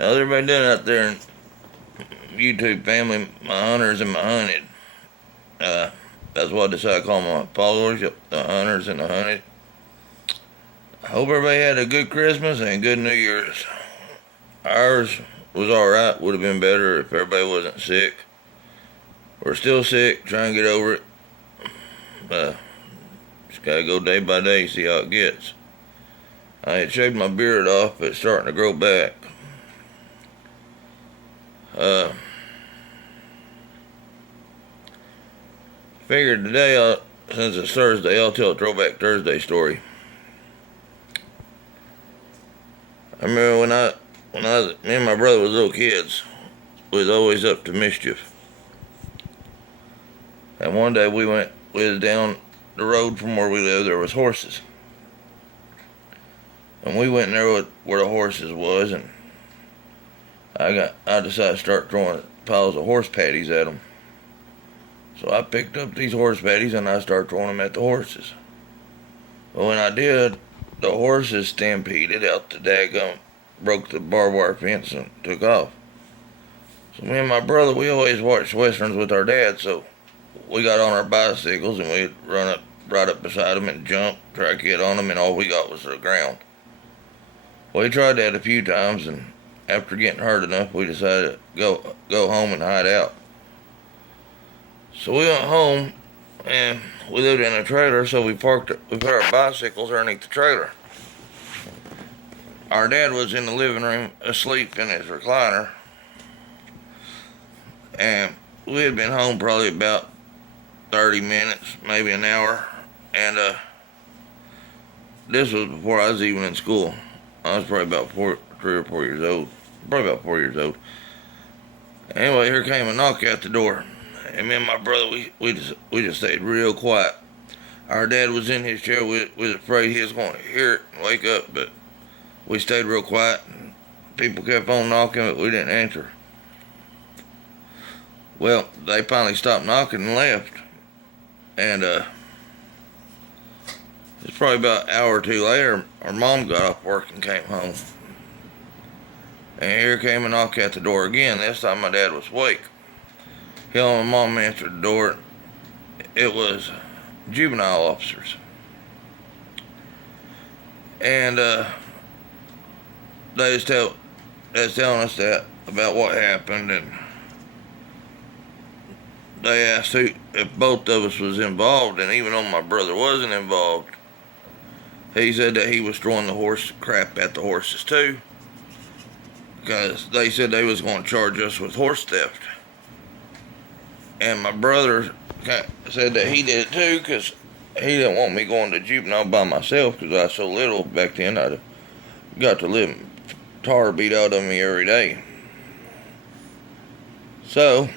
How's everybody doing out there in YouTube family, my hunters and my hunted? Uh, that's what I decided to call my followers, the hunters and the hunted. I hope everybody had a good Christmas and a good New Year's. Ours was alright, would have been better if everybody wasn't sick. We're still sick, trying to get over it. Just gotta go day by day, see how it gets. I had shaved my beard off, but it's starting to grow back. Figured today, since it's Thursday, I'll tell a Throwback Thursday story. I remember me and my brother was little kids, we was always up to mischief. And one day we was down the road from where we lived, there was horses. And we went in there where the horses was, and I decided to start throwing piles of horse patties at them. So I picked up these horse patties and I started throwing them at the horses. But when I did, the horses stampeded out the daggum, broke the barbed wire fence and took off. So me and my brother, we always watched westerns with our dad, so we got on our bicycles and we'd run up right up beside them and jump, try to get on them, and all we got was the ground. We tried that a few times, and after getting hurt enough, we decided to go home and hide out. So we went home, and we lived in a trailer, so we put our bicycles underneath the trailer. Our dad was in the living room asleep in his recliner, and we had been home probably about 30 minutes, maybe an hour, and this was before I was even in school. I was probably about 3 or 4 years old, probably about 4 years old. Anyway, here came a knock at the door. And me and my brother, we just stayed real quiet. Our dad was in his chair. We was afraid he was going to hear it and wake up, but we stayed real quiet. People kept on knocking, but we didn't answer. Well, they finally stopped knocking and left. And it's probably about an hour or two later, our mom got off work and came home. And here came a knock at the door again. This time my dad was awake. My mom answered the door. It was juvenile officers. And they was telling us that about what happened, and they asked if both of us was involved, and even though my brother wasn't involved, he said that he was throwing the horse crap at the horses too, because they said they was going to charge us with horse theft. And my brother said that he did it too, because he didn't want me going to juvenile by myself, because I was so little back then. I got to live tar beat out of me every day. So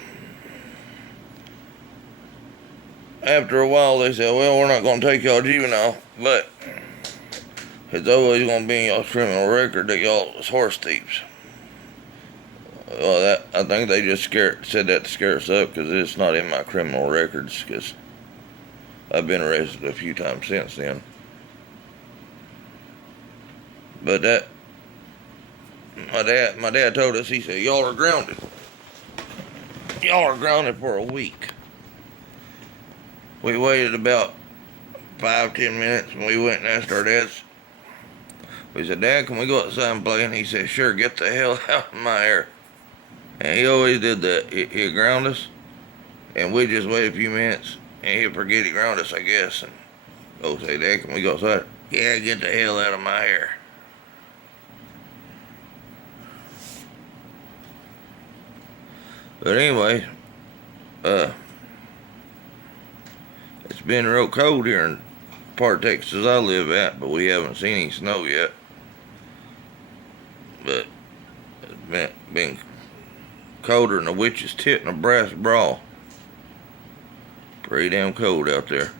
after a while, they said, well, we're not going to take y'all juvenile, but it's always going to be in y'all's criminal record that y'all was horse thieves. Well, I think they just said that to scare us up, because it's not in my criminal records, because I've been arrested a few times since then. But my dad told us, he said, y'all are grounded. Y'all are grounded for a week. We waited about 5-10 minutes, and we went and asked our dad. We said, Dad, can we go outside and play? And he said, sure, get the hell out of my hair. And he always did that. He'd ground us, and we'd just wait a few minutes, and he'd forget he ground us, I guess, and go say, Dad, can we go outside? Yeah, get the hell out of my hair. But anyway, it's been real cold here in part of Texas I live at, but we haven't seen any snow yet. But it's been colder than a witch's tit in a brass bra. Pretty damn cold out there.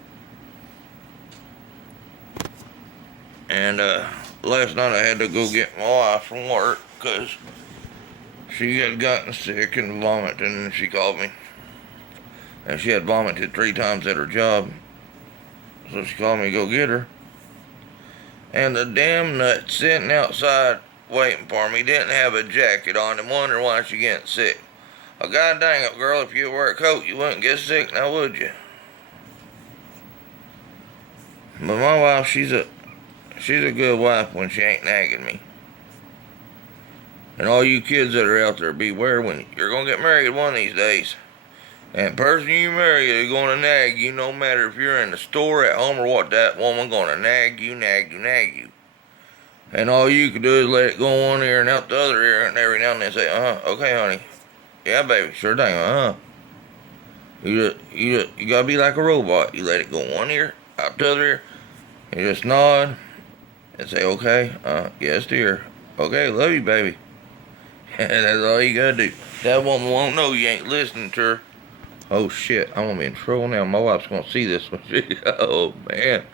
And last night I had to go get my wife from work, because she had gotten sick and vomited, and she called me. And she had vomited 3 times at her job. So she called me to go get her. And the damn nut sitting outside waiting for me, didn't have a jacket on, and wondered why she getting sick. Oh, god dang it, girl, if you wear a coat, you wouldn't get sick, now would you? But my wife, she's a good wife when she ain't nagging me. And all you kids that are out there, beware when you're going to get married one of these days. And the person you marry is going to nag you no matter if you're in the store, at home, or what. That woman going to nag you. And all you can do is let it go one ear and out the other ear, and every now and then say, okay, honey. Yeah, baby, sure thing, You gotta be like a robot. You let it go one ear, out the other ear, and you just nod and say, okay, yes, dear. Okay, love you, baby. That's all you gotta do. That woman won't know you ain't listening to her. Oh shit, I'm gonna be in trouble now. My wife's gonna see this one. Oh man.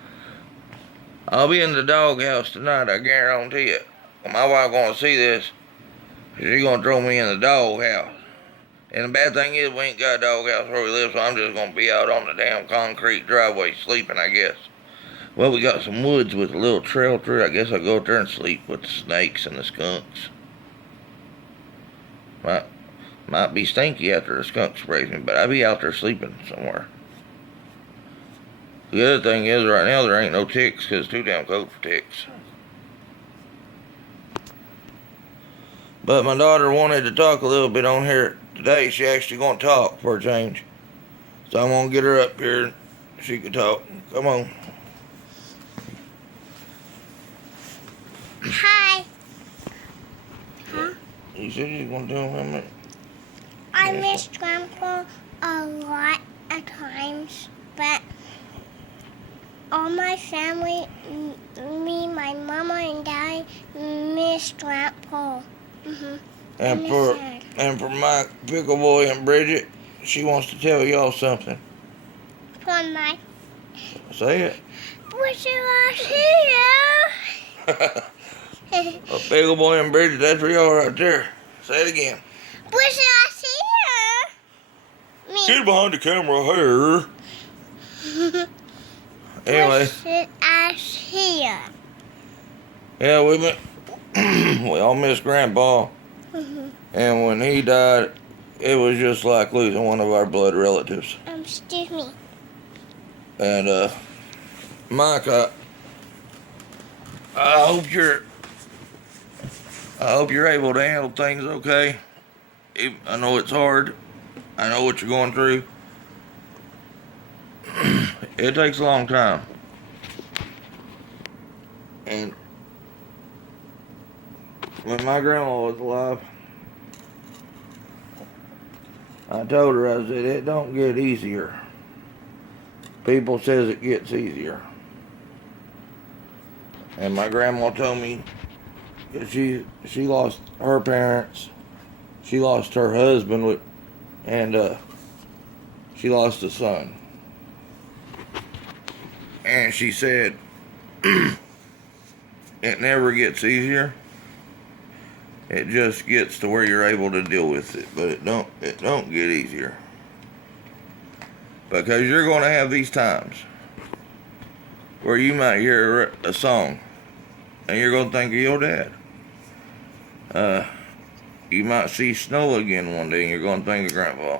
I'll be in the doghouse tonight, I guarantee it. My wife gonna see this. She's gonna throw me in the doghouse. And the bad thing is we ain't got a doghouse where we live, so I'm just gonna be out on the damn concrete driveway sleeping, I guess. Well, we got some woods with a little trail through. I guess I'll go out there and sleep with the snakes and the skunks. Might be stinky after the skunk sprays me, but I'll be out there sleeping somewhere. The other thing is, right now there ain't no ticks because it's too damn cold for ticks. But my daughter wanted to talk a little bit on here today. She actually gonna talk for a change. So I'm gonna get her up here and she can talk. Come on. Hi. Huh? You said you was gonna tell him. I missed Grandpa a lot of times, but all my family, me, my mama, and Daddy missed Grandpa. And for my pickle boy and Bridget, she wants to tell y'all something. From my Say it. wish I was here. A pickle boy and Bridget, that's for y'all right there. Say it again. Wish I was here. Get behind the camera here. Anyway. Wish I was here. Yeah, we all miss Grandpa. And when he died, it was just like losing one of our blood relatives. Excuse me. And, Mike, I hope you're able to handle things okay. I know it's hard. I know what you're going through. It takes a long time. And when my grandma was alive, I told her, I said, it don't get easier. People says it gets easier. And my grandma told me that she lost her parents, she lost her husband, and she lost a son. And she said, it never gets easier. It just gets to where you're able to deal with it, but it don't get easier. Because you're going to have these times where you might hear a song and you're going to think of your dad. You might see snow again one day and you're going to think of Grandpa.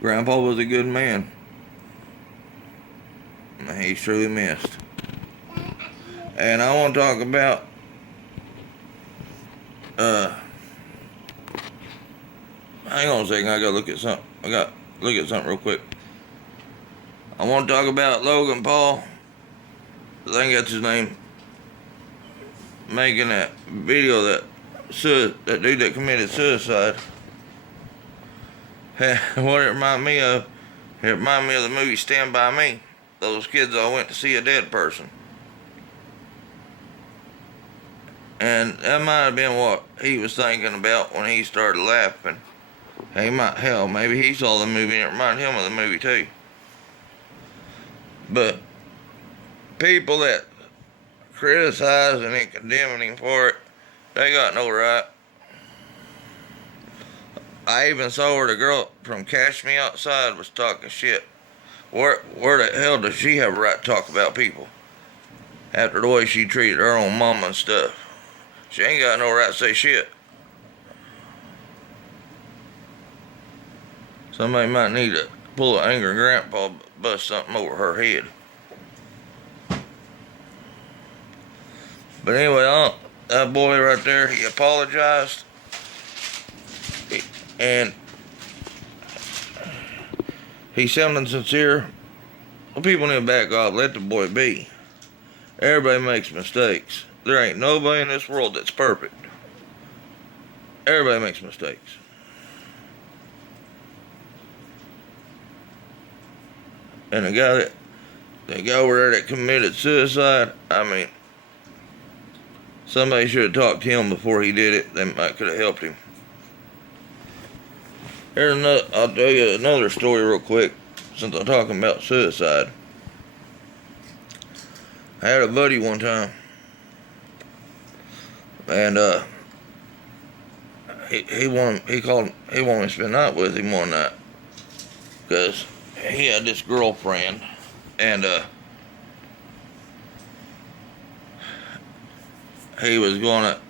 Grandpa was a good man. He's truly missed. And I want to talk about hang on a second, I gotta look at something. I gotta look at something real quick. I want to talk about Logan Paul. I think that's his name. Making that video that dude that committed suicide. What it reminded me of? It reminded me of the movie Stand By Me. Those kids all went to see a dead person. And that might have been what he was thinking about when he started laughing. Maybe he saw the movie and it reminded him of the movie too. But people that criticizing and condemning him for it, they got no right. I even saw where the girl from Cash Me Outside was talking shit where the hell does she have a right to talk about people? After the way she treated her own mama and stuff. She ain't got no right to say shit. Somebody might need to pull an angry grandpa, bust something over her head. But anyway, that boy right there, he apologized. And he's sounding sincere. Well, people need to back off. Let the boy be. Everybody makes mistakes. There ain't nobody in this world that's perfect. Everybody makes mistakes. And the guy over there that committed suicide, I mean, somebody should have talked to him before he did it. They might could have helped him. Here's another, I'll tell you another story real quick, since I'm talking about suicide. I had a buddy one time, and he wanted me to spend the night with him one night, because he had this girlfriend, and he was wanting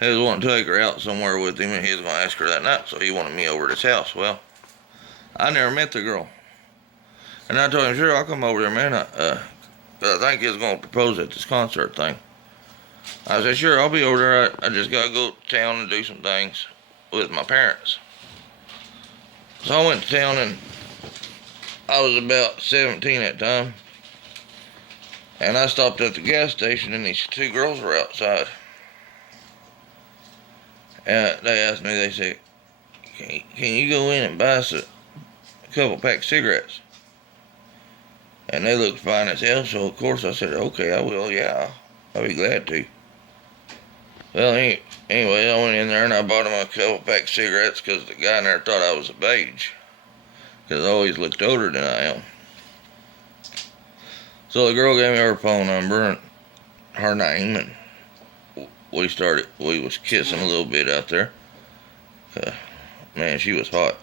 to take her out somewhere with him, and he was going to ask her that night, so he wanted me over at his house. Well, I never met the girl, and I told him, sure, I'll come over there, man. I think he was going to propose at this concert thing. I said, sure, I'll be over there. I just got to go to town and do some things with my parents. So I went to town, and I was about 17 at the time. And I stopped at the gas station, and these two girls were outside. And they asked me, they said, can you go in and buy us a couple packs of cigarettes? And they looked fine as hell, so of course I said, okay, I will, yeah, I'll be glad to. Well, anyway, I went in there and I bought them a couple packs of cigarettes because the guy in there thought I was of age. Because I always looked older than I am. So the girl gave me her phone number and her name, and we was kissing a little bit out there. Man, she was hot.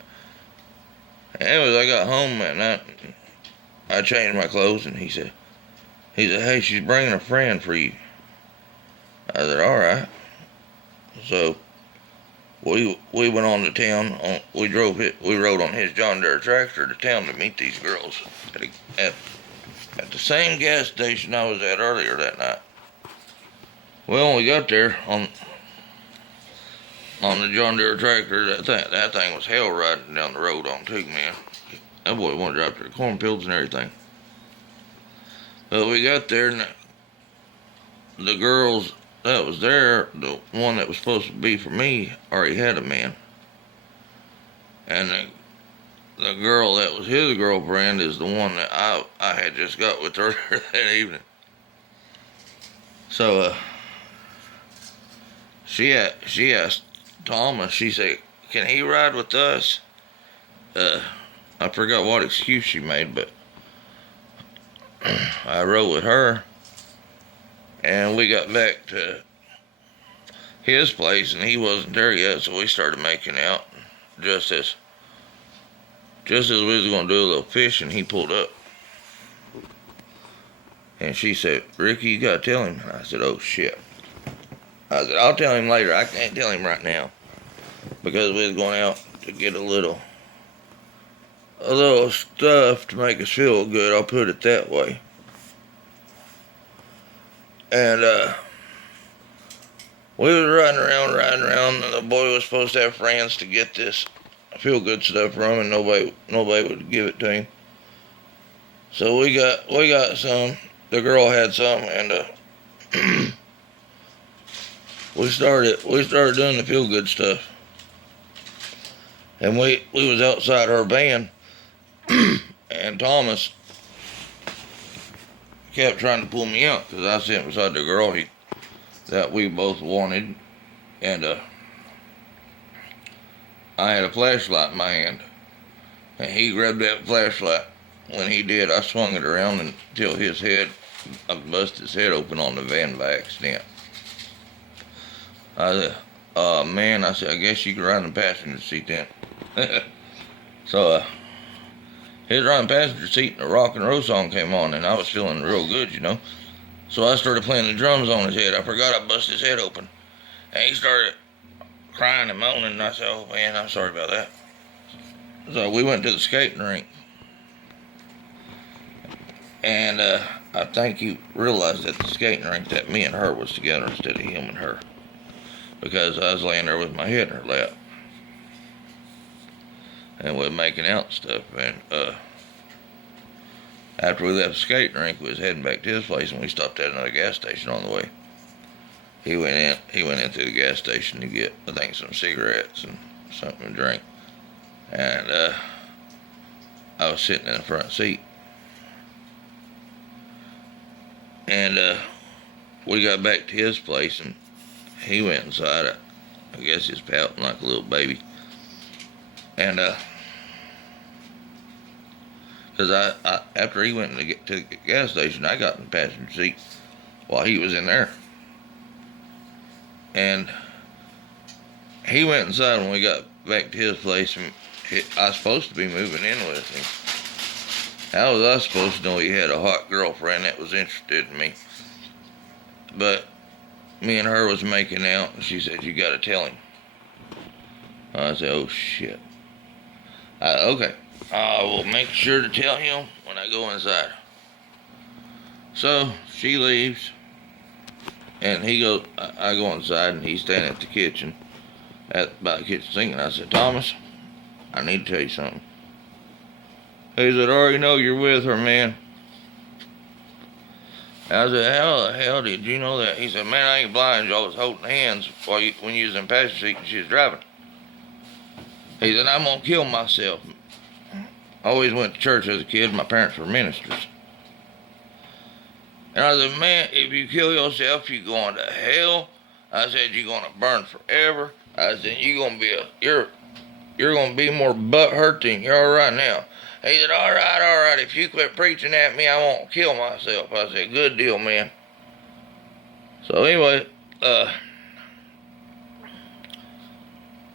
Anyways, I got home that night, I changed my clothes, and he said, hey, she's bringing a friend for you. I said, all right. So we went on to town. We rode on his John Deere tractor to town to meet these girls at the same gas station I was at earlier that night. Well, when we got there on the John Deere tractor, that thing was hell riding down the road on too, man. That boy wanted to drive to the cornfields and everything. But we got there, and the girls that was there, the one that was supposed to be for me, already had a man. And the girl that was his girlfriend is the one that I had just got with earlier that evening. So she asked Thomas, she said, can he ride with us? I forgot what excuse she made, but I rode with her, and we got back to his place, and he wasn't there yet, so we started making out. Just as we was going to do a little fishing, he pulled up. And she said, Ricky, you got to tell him. And I said, oh, shit. I said, I'll tell him later. I can't tell him right now. Because we was going out to get a little stuff to make us feel good. I'll put it that way. And we was riding around, and the boy was supposed to have friends to get this feel good stuff from, and nobody would give it to him. So we got some. The girl had some, and we started doing the feel good stuff. And we was outside her van, and Thomas kept trying to pull me out because I sat beside the girl that we both wanted, and I had a flashlight in my hand, and he grabbed that flashlight. When he did, I swung it around until I busted his head open on the van by accident. I said, man, I said, I guess you can ride in the passenger seat then. So He was riding passenger seat and a rock and roll song came on, and I was feeling real good, you know. So I started playing the drums on his head. I forgot I busted his head open. And he started crying and moaning, and I said, oh man, I'm sorry about that. So we went to the skating rink. And I think he realized at the skating rink that me and her was together instead of him and her. Because I was laying there with my head in her lap. And we were making out and stuff. And after we left the skating rink, we was heading back to his place, and we stopped at another gas station on the way. He went into the gas station to get, I think, some cigarettes and something to drink. And I was sitting in the front seat. And we got back to his place, and he went inside. I guess he's pouting like a little baby. And because I after he went to the gas station, I got in the passenger seat while he was in there. And he went inside when we got back to his place, and I was supposed to be moving in with him. How was I supposed to know he had a hot girlfriend that was interested in me? But me and her was making out, and she said, you gotta tell him. I said, oh shit. Okay, I will make sure to tell him when I go inside. So she leaves, and I go inside, and he's standing at the kitchen, by the kitchen sink, and I said, Thomas, I need to tell you something. He said, I already know you're with her, man. I said, how the hell did you know that? He said, man, I ain't blind. Y'all was holding hands when you was in the passenger seat and she was driving. He said, I'm going to kill myself. I always went to church as a kid. My parents were ministers. And I said, man, if you kill yourself, you're going to hell. I said, you're going to burn forever. I said, you're going to be more butthurt than you are right now. He said, all right, if you quit preaching at me, I won't kill myself. I said, good deal, man. So anyway,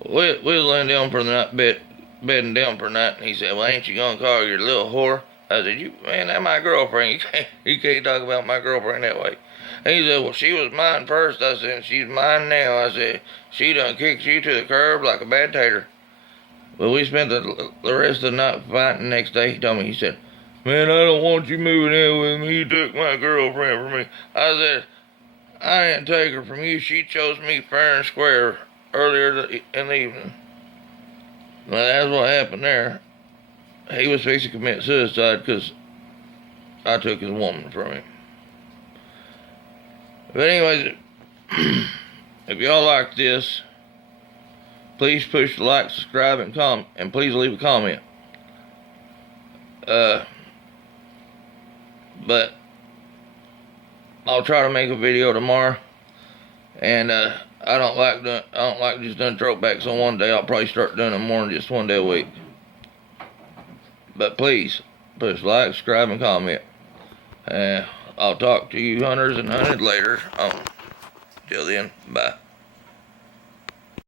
we was laying down for the night, bedding down for the night, and he said, well, ain't you gonna call her your little whore? I said, man, that's my girlfriend. You can't talk about my girlfriend that way. And he said, well, she was mine first. I said, she's mine now. I said, she done kicked you to the curb like a bad tater. Well, we spent the rest of the night fighting. The next day, he told me, he said, man, I don't want you moving in with me. You took my girlfriend from me. I said, I didn't take her from you. She chose me fair and square earlier in the evening. Well, that's what happened there. He was fixing to commit suicide because I took his woman from him. But anyways, if y'all like this, please push the like, subscribe, and comment, and please leave a comment. But I'll try to make a video tomorrow, and I don't like just doing throwbacks on one day. I'll probably start doing them more than just one day a week. But please push like, subscribe, and comment. I'll talk to you hunters and hunted later. Till then, bye.